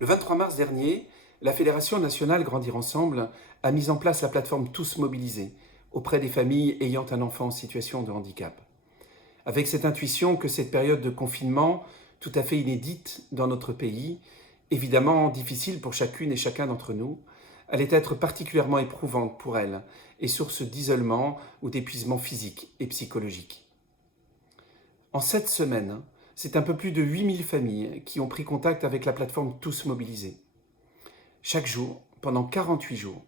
Le 23 mars dernier, la Fédération nationale Grandir Ensemble a mis en place la plateforme Tous Mobilisés auprès des familles ayant un enfant en situation de handicap. Avec cette intuition que cette période de confinement, tout à fait inédite dans notre pays, évidemment difficile pour chacune et chacun d'entre nous, allait être particulièrement éprouvante pour elle et source d'isolement ou d'épuisement physique et psychologique. En 7 semaines, c'est un peu plus de 8000 familles qui ont pris contact avec la plateforme Tous Mobilisés. Chaque jour, pendant 48 jours,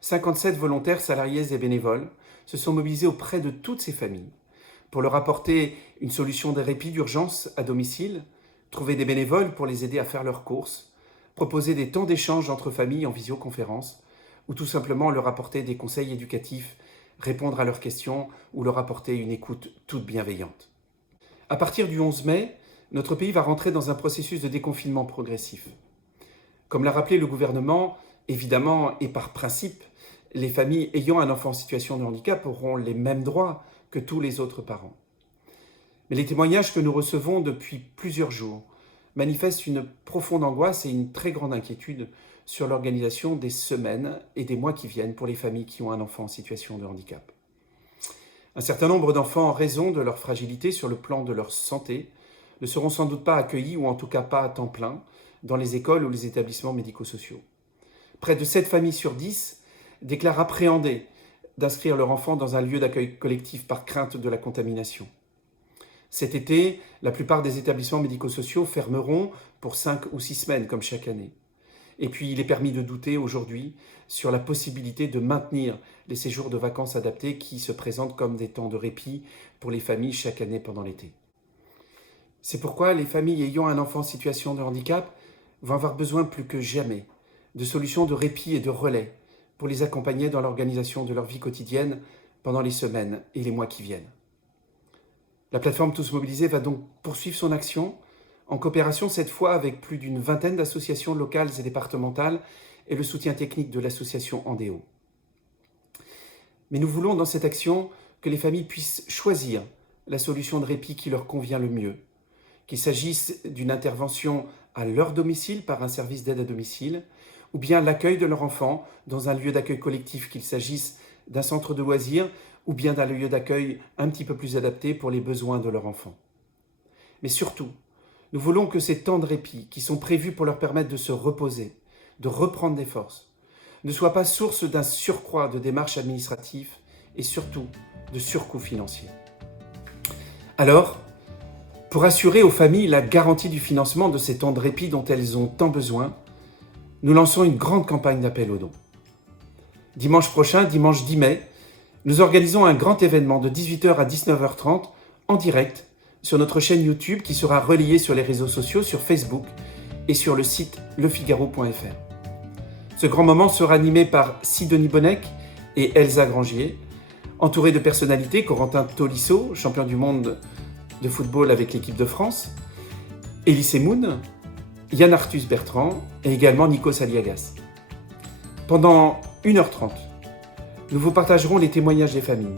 57 volontaires, salariés et bénévoles se sont mobilisés auprès de toutes ces familles pour leur apporter une solution de répit d'urgence à domicile, trouver des bénévoles pour les aider à faire leurs courses, proposer des temps d'échange entre familles en visioconférence ou tout simplement leur apporter des conseils éducatifs, répondre à leurs questions ou leur apporter une écoute toute bienveillante. À partir du 11 mai, notre pays va rentrer dans un processus de déconfinement progressif. Comme l'a rappelé le gouvernement, évidemment et par principe, les familles ayant un enfant en situation de handicap auront les mêmes droits que tous les autres parents. Mais les témoignages que nous recevons depuis plusieurs jours manifestent une profonde angoisse et une très grande inquiétude sur l'organisation des semaines et des mois qui viennent pour les familles qui ont un enfant en situation de handicap. Un certain nombre d'enfants, en raison de leur fragilité sur le plan de leur santé, ne seront sans doute pas accueillis, ou en tout cas pas à temps plein, dans les écoles ou les établissements médico-sociaux. Près de 7 familles sur 10 déclarent appréhender d'inscrire leur enfant dans un lieu d'accueil collectif par crainte de la contamination. Cet été, la plupart des établissements médico-sociaux fermeront pour 5 ou 6 semaines, comme chaque année. Et puis, il est permis de douter aujourd'hui sur la possibilité de maintenir les séjours de vacances adaptés qui se présentent comme des temps de répit pour les familles chaque année pendant l'été. C'est pourquoi les familles ayant un enfant en situation de handicap vont avoir besoin plus que jamais de solutions de répit et de relais pour les accompagner dans l'organisation de leur vie quotidienne pendant les semaines et les mois qui viennent. La plateforme Tous Mobilisés va donc poursuivre son action en coopération cette fois avec plus d'une vingtaine d'associations locales et départementales et le soutien technique de l'association Andéo. Mais nous voulons dans cette action que les familles puissent choisir la solution de répit qui leur convient le mieux, qu'il s'agisse d'une intervention à leur domicile par un service d'aide à domicile, ou bien l'accueil de leur enfant dans un lieu d'accueil collectif, qu'il s'agisse d'un centre de loisirs ou bien d'un lieu d'accueil un petit peu plus adapté pour les besoins de leur enfant. Mais surtout, nous voulons que ces temps de répit qui sont prévus pour leur permettre de se reposer, de reprendre des forces, ne soient pas source d'un surcroît de démarches administratives et surtout de surcoûts financiers. Alors, pour assurer aux familles la garantie du financement de ces temps de répit dont elles ont tant besoin, nous lançons une grande campagne d'appel aux dons. Dimanche prochain, dimanche 10 mai, nous organisons un grand événement de 18h à 19h30 en direct sur notre chaîne YouTube qui sera relayée sur les réseaux sociaux, sur Facebook et sur le site lefigaro.fr. Ce grand moment sera animé par Sidonie Bonnec et Elsa Grangier, entourés de personnalités, Corentin Tolisso, champion du monde de football avec l'équipe de France, Elie Moon, Yann Arthus Bertrand et également Nikos Aliagas. Pendant 1h30, nous vous partagerons les témoignages des familles.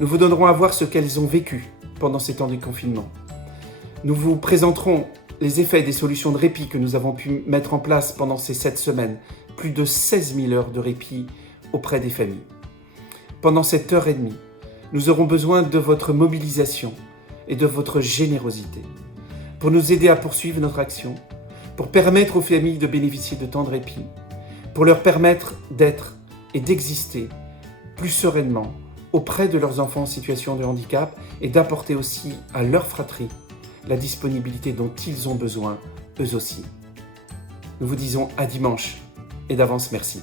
Nous vous donnerons à voir ce qu'elles ont vécu pendant ces temps de confinement. Nous vous présenterons les effets des solutions de répit que nous avons pu mettre en place pendant ces 7 semaines, plus de 16 000 heures de répit auprès des familles. Pendant cette heure et demie, nous aurons besoin de votre mobilisation et de votre générosité pour nous aider à poursuivre notre action, pour permettre aux familles de bénéficier de temps de répit, pour leur permettre d'être et d'exister plus sereinement auprès de leurs enfants en situation de handicap et d'apporter aussi à leur fratrie la disponibilité dont ils ont besoin, eux aussi. Nous vous disons à dimanche et d'avance merci.